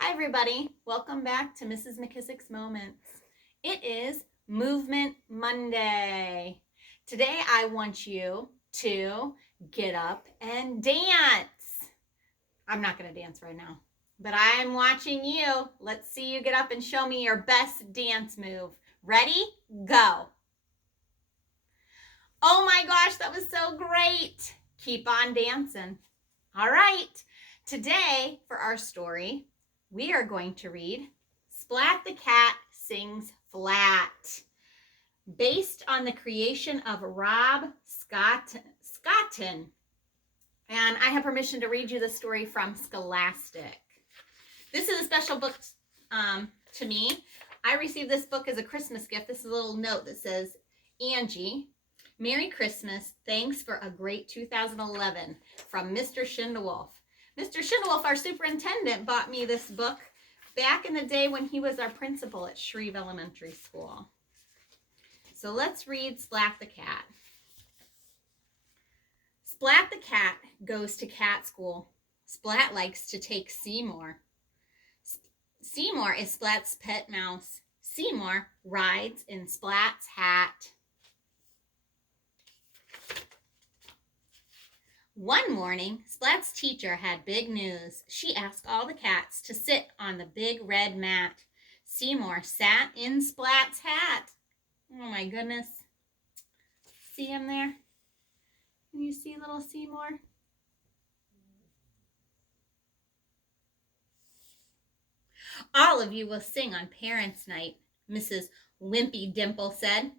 Hi everybody, welcome back to Mrs. McKissick's Moments. It is Movement Monday. Today I want you to get up and dance. I'm not going to dance right now, but I'm watching you. Let's see you get up and show me your best dance move. Ready? Go. Oh my gosh, that was so great. Keep on dancing. All right, today for our story, we are going to read Splat the Cat Sings Flat, based on the creation of Rob Scotton. And I have permission to read you the story from Scholastic. This is a special book to me. I received this book as a Christmas gift. This is a little note that says, Angie, Merry Christmas. Thanks for a great 2011 from Mr. Schindewolf. Mr. Schindewolf, our superintendent, bought me this book back in the day when he was our principal at Shreve Elementary School. So let's read Splat the Cat. Splat the cat goes to cat school. Splat likes to take Seymour. Seymour is Splat's pet mouse. Seymour rides in Splat's hat. One morning, Splat's teacher had big news. She asked all the cats to sit on the big red mat. Seymour sat in Splat's hat. Oh my goodness. See him there? Can you see little Seymour? All of you will sing on Parents' Night, Mrs. Wimpy Dimple said.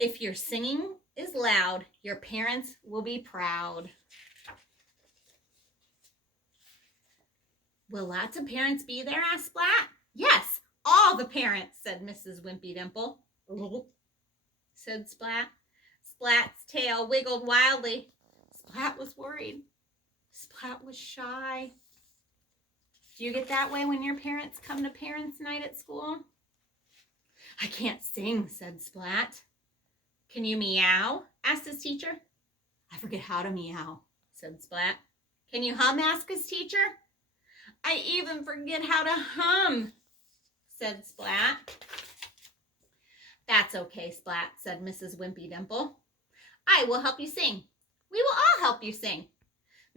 If your singing is loud, your parents will be proud. Will lots of parents be there? Asked Splat. Yes, all the parents, said Mrs. Wimpy Dimple. Said Splat. Splat's tail wiggled wildly. Splat was worried. Splat was shy. Do you get that way when your parents come to Parents' Night at school? I can't sing, said Splat. Can you meow? Asked his teacher. I forget how to meow, said Splat. Can you hum? Asked his teacher. I even forget how to hum, said Splat. That's okay, Splat, said Mrs. Wimpy Dimple. I will help you sing. We will all help you sing.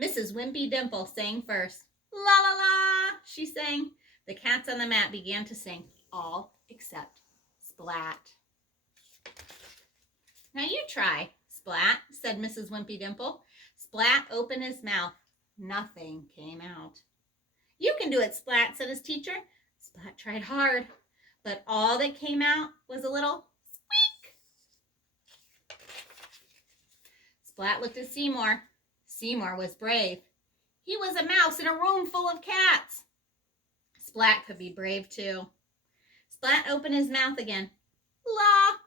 Mrs. Wimpy Dimple sang first. La la la, she sang. The cats on the mat began to sing, all except Splat. Now you try, Splat, said Mrs. Wimpy Dimple. Splat opened his mouth. Nothing came out. You can do it, Splat, said his teacher. Splat tried hard, but all that came out was a little squeak. Splat looked at Seymour. Seymour was brave. He was a mouse in a room full of cats. Splat could be brave too. Splat opened his mouth again. La,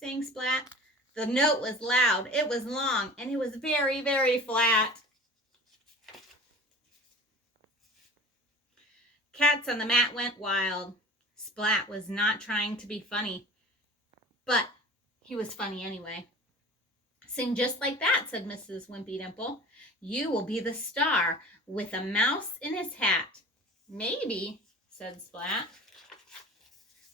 sang Splat. The note was loud, it was long, and it was very, very flat. Cats on the mat went wild. Splat was not trying to be funny, but he was funny anyway. Sing just like that, said Mrs. Wimpy Dimple. You will be the star with a mouse in his hat. Maybe, said Splat.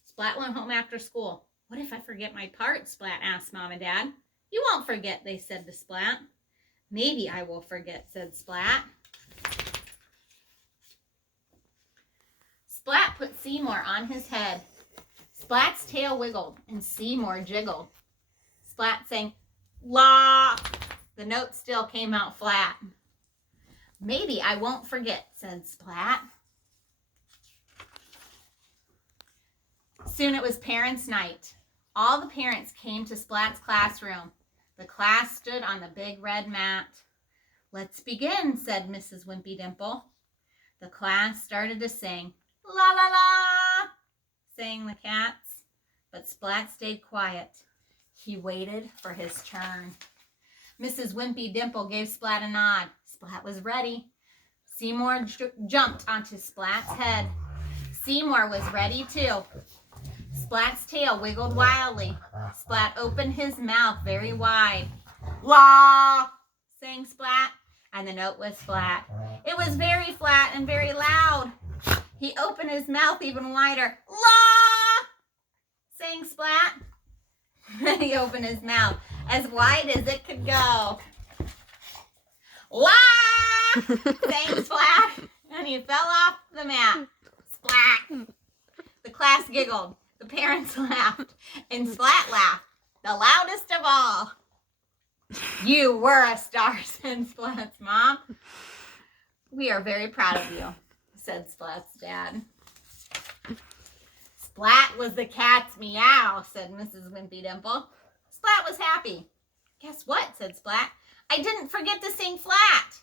Splat went home after school. What if I forget my part? Splat asked Mom and Dad. You won't forget, they said to Splat. Maybe I will forget, said Splat. Splat put Seymour on his head. Splat's tail wiggled and Seymour jiggled. Splat sang, la. The note still came out flat. Maybe I won't forget, said Splat. Soon it was Parents' Night. All the parents came to Splat's classroom. The class stood on the big red mat. Let's begin, said Mrs. Wimpy Dimple. The class started to sing. La la la, sang the cats, but Splat stayed quiet. He waited for his turn. Mrs. Wimpy Dimple gave Splat a nod. Splat was ready. Seymour jumped onto Splat's head. Seymour was ready too. Splat's tail wiggled wildly. Splat opened his mouth very wide. La, sang Splat, and the note was flat. It was very flat and very loud. He opened his mouth even wider. La! Sang Splat. Then he opened his mouth as wide as it could go. La! Sang Splat. And he fell off the mat. Splat. The class giggled. The parents laughed. And Splat laughed, the loudest of all. You were a star, said Splat's mom. We are very proud of you, said Splat's dad. Splat was the cat's meow, said Mrs. Wimpy Dimple. Splat was happy. Guess what, said Splat. I didn't forget to sing flat.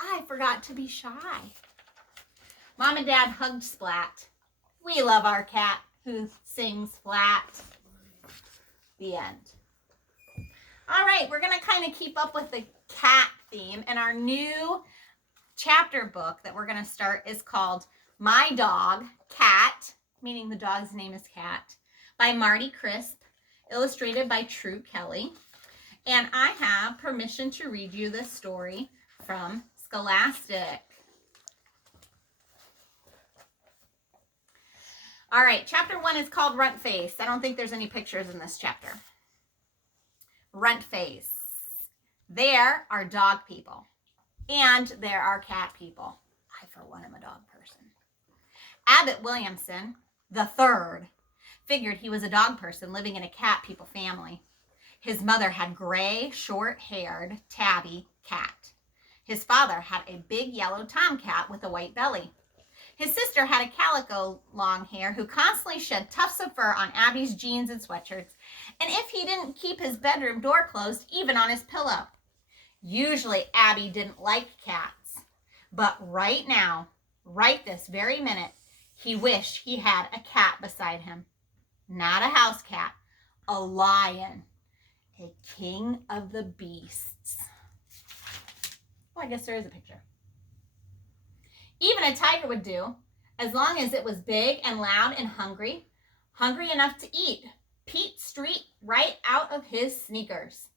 I forgot to be shy. Mom and Dad hugged Splat. We love our cat who sings flat. The end. All right, we're going to kind of keep up with the cat theme, and our new chapter book that we're going to start is called My Dog, Cat, meaning the dog's name is Cat, by Marty Crisp, illustrated by True Kelly. And I have permission to read you this story from Scholastic. All right, chapter 1 is called Runt Face. I don't think there's any pictures in this chapter. Runt Face. There are dog people, and there are cat people. I, for one, am a dog person. Abbott Williamson, the third, figured he was a dog person living in a cat people family. His mother had gray, short-haired, tabby cat. His father had a big yellow tomcat with a white belly. His sister had a calico long hair who constantly shed tufts of fur on Abby's jeans and sweatshirts, and if he didn't keep his bedroom door closed, even on his pillow. Usually Abby didn't like cats, but right now, right this very minute, he wished he had a cat beside him. Not a house cat, a lion, a king of the beasts. Well, I guess there is a picture. Even a tiger would do, as long as it was big and loud and hungry enough to eat. Pete streaked right out of his sneakers.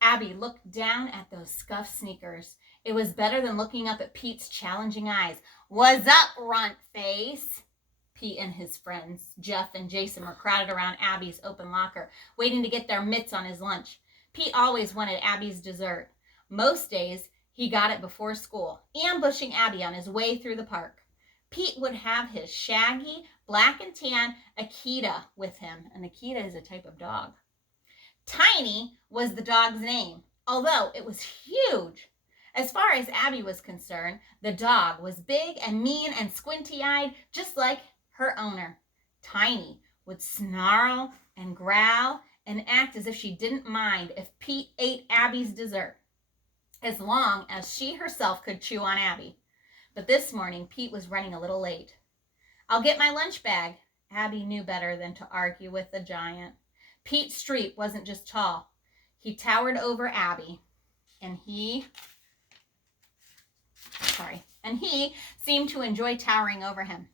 Abby looked down at those scuffed sneakers. It was better than looking up at Pete's challenging eyes. "What's up, Runt Face?" Pete and his friends, Jeff and Jason, were crowded around Abby's open locker, waiting to get their mitts on his lunch. Pete always wanted Abby's dessert. Most days, he got it before school, ambushing Abby on his way through the park. Pete would have his shaggy, black and tan Akita with him. An Akita is a type of dog. Tiny was the dog's name, although it was huge. As far as Abby was concerned, the dog was big and mean and squinty-eyed, just like her owner. Tiny would snarl and growl and act as if she didn't mind if Pete ate Abby's dessert, as long as she herself could chew on Abby. But this morning, Pete was running a little late. "I'll get my lunch bag." Abby knew better than to argue with the giant. Pete Street wasn't just tall. He towered over Abby, and he seemed to enjoy towering over him.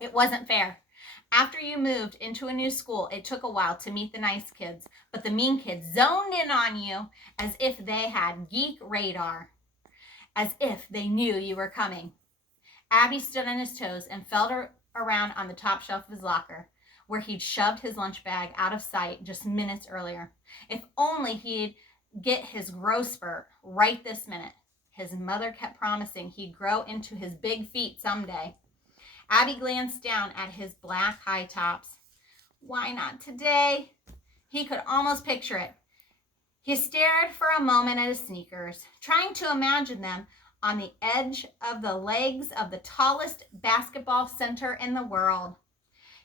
It wasn't fair. After you moved into a new school, it took a while to meet the nice kids, but the mean kids zoned in on you as if they had geek radar, as if they knew you were coming. Abby stood on his toes and felt around on the top shelf of his locker, where he'd shoved his lunch bag out of sight just minutes earlier. If only he'd get his growth spurt right this minute. His mother kept promising he'd grow into his big feet someday. Abby glanced down at his black high tops. Why not today? He could almost picture it. He stared for a moment at his sneakers, trying to imagine them on the edge of the legs of the tallest basketball center in the world.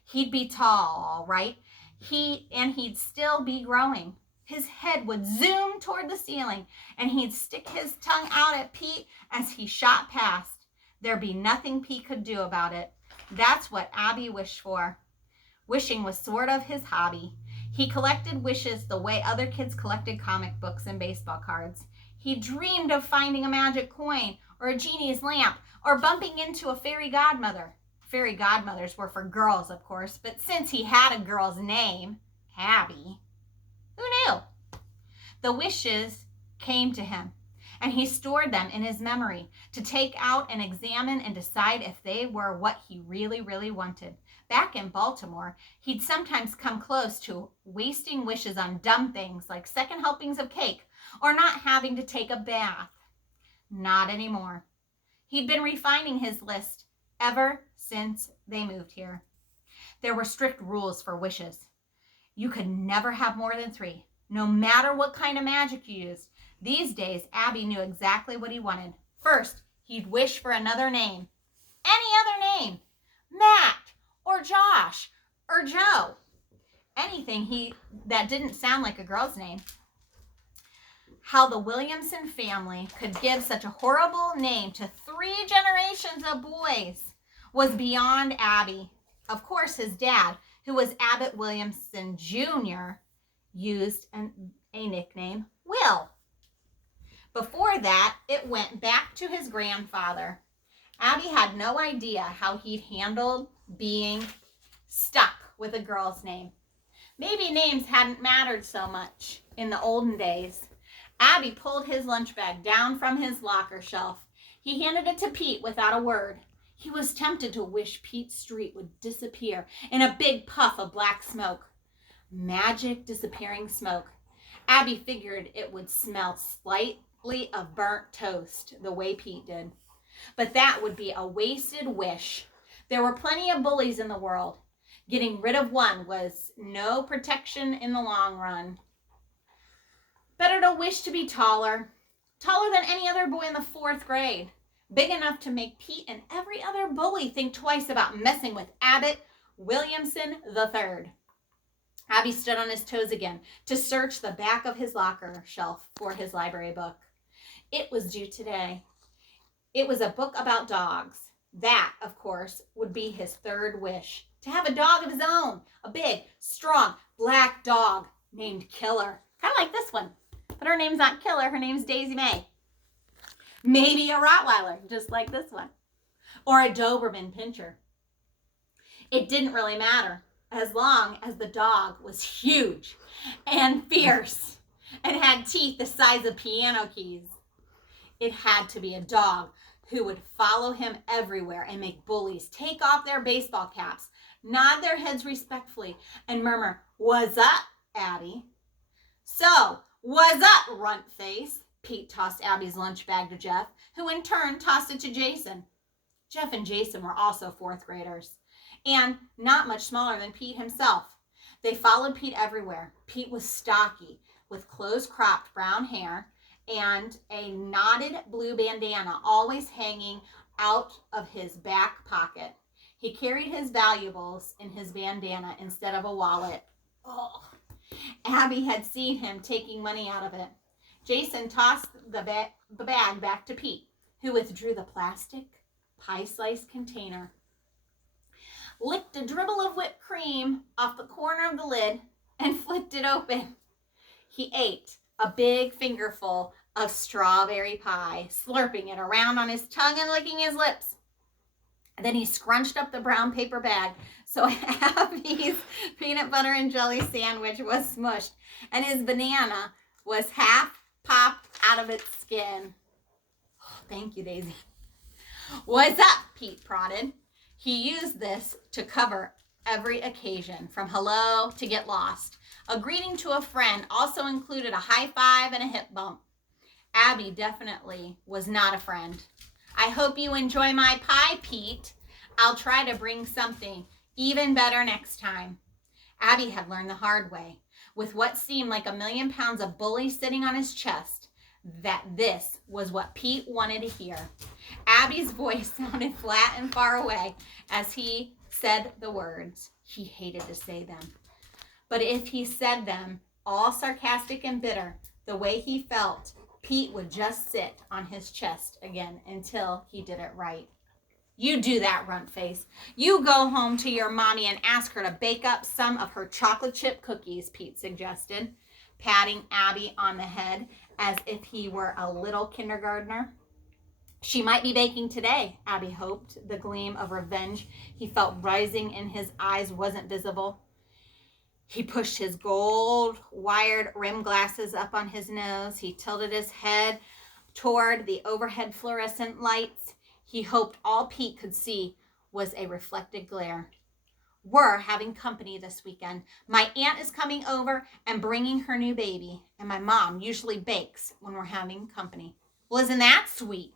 He'd be tall, all right. He'd still be growing. His head would zoom toward the ceiling, and he'd stick his tongue out at Pete as he shot past. There'd be nothing Pete could do about it. That's what Abby wished for. Wishing was sort of his hobby. He collected wishes the way other kids collected comic books and baseball cards. He dreamed of finding a magic coin or a genie's lamp or bumping into a fairy godmother. Fairy godmothers were for girls, of course, but since he had a girl's name, Abby, who knew? The wishes came to him, and he stored them in his memory to take out and examine and decide if they were what he really, really wanted. Back in Baltimore, he'd sometimes come close to wasting wishes on dumb things like second helpings of cake or not having to take a bath. Not anymore. He'd been refining his list ever since they moved here. There were strict rules for wishes. You could never have more than 3, no matter what kind of magic you used. These days, Abby knew exactly what he wanted. First, he'd wish for another name. Any other name. Matt, or Josh, or Joe. Anything that didn't sound like a girl's name. How the Williamson family could give such a horrible name to 3 generations of boys was beyond Abby. Of course, his dad, who was Abbott Williamson Jr., used a nickname, Will. Before that, it went back to his grandfather. Abby had no idea how he'd handled being stuck with a girl's name. Maybe names hadn't mattered so much in the olden days. Abby pulled his lunch bag down from his locker shelf. He handed it to Pete without a word. He was tempted to wish Pete Street would disappear in a big puff of black smoke. Magic disappearing smoke. Abby figured it would smell slightly of burnt toast, the way Pete did. But that would be a wasted wish. There were plenty of bullies in the world. Getting rid of one was no protection in the long run. Better to wish to be taller than any other boy in the 4th grade. Big enough to make Pete and every other bully think twice about messing with Abbott Williamson III. Abby stood on his toes again to search the back of his locker shelf for his library book. It was due today. It was a book about dogs. That, of course, would be his 3rd wish. To have a dog of his own. A big, strong, black dog named Killer. Kind of like this one. But her name's not Killer. Her name's Daisy Mae. Maybe a Rottweiler, just like this one. Or a Doberman Pinscher. It didn't really matter, as long as the dog was huge and fierce and had teeth the size of piano keys. It had to be a dog who would follow him everywhere and make bullies take off their baseball caps, nod their heads respectfully, and murmur, "What's up, Abby?" "So, what's up, runt face?" Pete tossed Abby's lunch bag to Jeff, who in turn tossed it to Jason. Jeff and Jason were also 4th graders, and not much smaller than Pete himself. They followed Pete everywhere. Pete was stocky, with close-cropped brown hair and a knotted blue bandana always hanging out of his back pocket. He carried his valuables in his bandana instead of a wallet. Oh. Abby had seen him taking money out of it. Jason tossed the bag back to Pete, who withdrew the plastic pie slice container, licked a dribble of whipped cream off the corner of the lid, and flipped it open. He ate a big fingerful of strawberry pie, slurping it around on his tongue and licking his lips. Then he scrunched up the brown paper bag so Abby's peanut butter and jelly sandwich was smushed and his banana was half popped out of its skin. Oh, thank you, Daisy. "What's up?" Pete prodded. He used this to cover every occasion, from hello to get lost. A greeting to a friend also included a high five and a hip bump. Abby definitely was not a friend. "I hope you enjoy my pie, Pete. I'll try to bring something even better next time." Abby had learned the hard way, with what seemed like 1,000,000 pounds of bully sitting on his chest, that this was what Pete wanted to hear. Abby's voice sounded flat and far away as he said the words. He hated to say them. But if he said them, all sarcastic and bitter, the way he felt, Pete would just sit on his chest again until he did it right. "You do that, runt face. You go home to your mommy and ask her to bake up some of her chocolate chip cookies," Pete suggested, patting Abby on the head as if he were a little kindergartner. She might be baking today, Abby hoped. The gleam of revenge he felt rising in his eyes wasn't visible. He pushed his gold-wired rim glasses up on his nose. He tilted his head toward the overhead fluorescent lights he hoped all Pete could see was a reflected glare. We're having company this weekend. My aunt is coming over and bringing her new baby, and my mom usually bakes when we're having company. Well, isn't that sweet?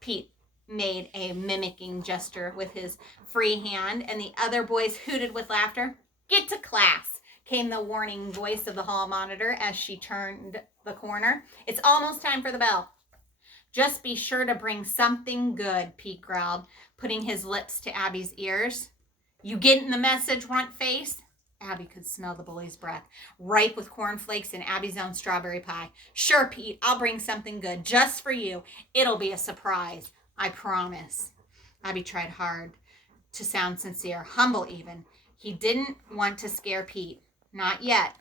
Pete made a mimicking gesture with his free hand, and the other boys hooted with laughter. Get to class, came the warning voice of the hall monitor as she turned the corner. It's almost time for the bell. Just be sure to bring something good, Pete growled, putting his lips to Abby's ears. You getting the message, runt face? Abby could smell the bully's breath, ripe with cornflakes and Abby's own strawberry pie. Sure, Pete, I'll bring something good just for you. It'll be a surprise, I promise. Abby tried hard to sound sincere, humble even. He didn't want to scare Pete. Not yet.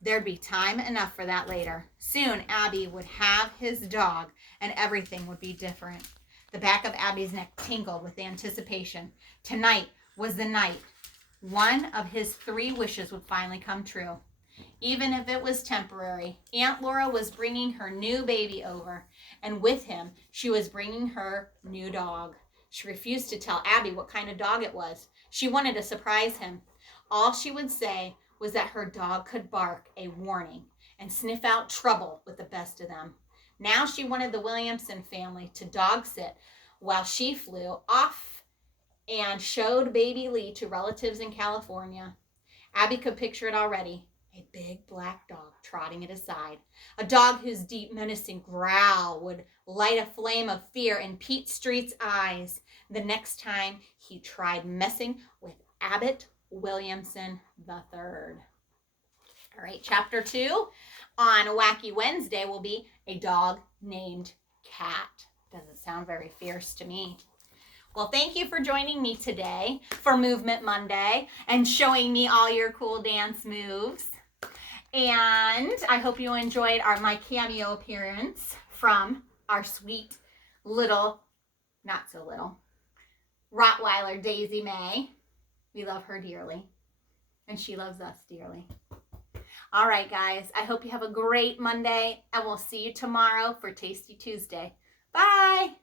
There'd be time enough for that later. Soon, Abby would have his dog, and everything would be different. The back of Abby's neck tingled with anticipation. Tonight was the night. One of his 3 wishes would finally come true. Even if it was temporary, Aunt Laura was bringing her new baby over, and with him, she was bringing her new dog. She refused to tell Abby what kind of dog it was. She wanted to surprise him. All she would say was that her dog could bark a warning and sniff out trouble with the best of them. Now she wanted the Williamson family to dog sit while she flew off and showed baby Lee to relatives in California. Abby could picture it already. A big black dog trotting at his side. A dog whose deep menacing growl would light a flame of fear in Pete Street's eyes the next time he tried messing with Abbott Williamson III. All right, chapter 2 on Wacky Wednesday will be A Dog Named Cat. Doesn't sound very fierce to me. Well, thank you for joining me today for Movement Monday and showing me all your cool dance moves. And I hope you enjoyed my cameo appearance from our sweet little, not so little, Rottweiler Daisy May. We love her dearly, and she loves us dearly. All right, guys, I hope you have a great Monday, and we'll see you tomorrow for Tasty Tuesday. Bye!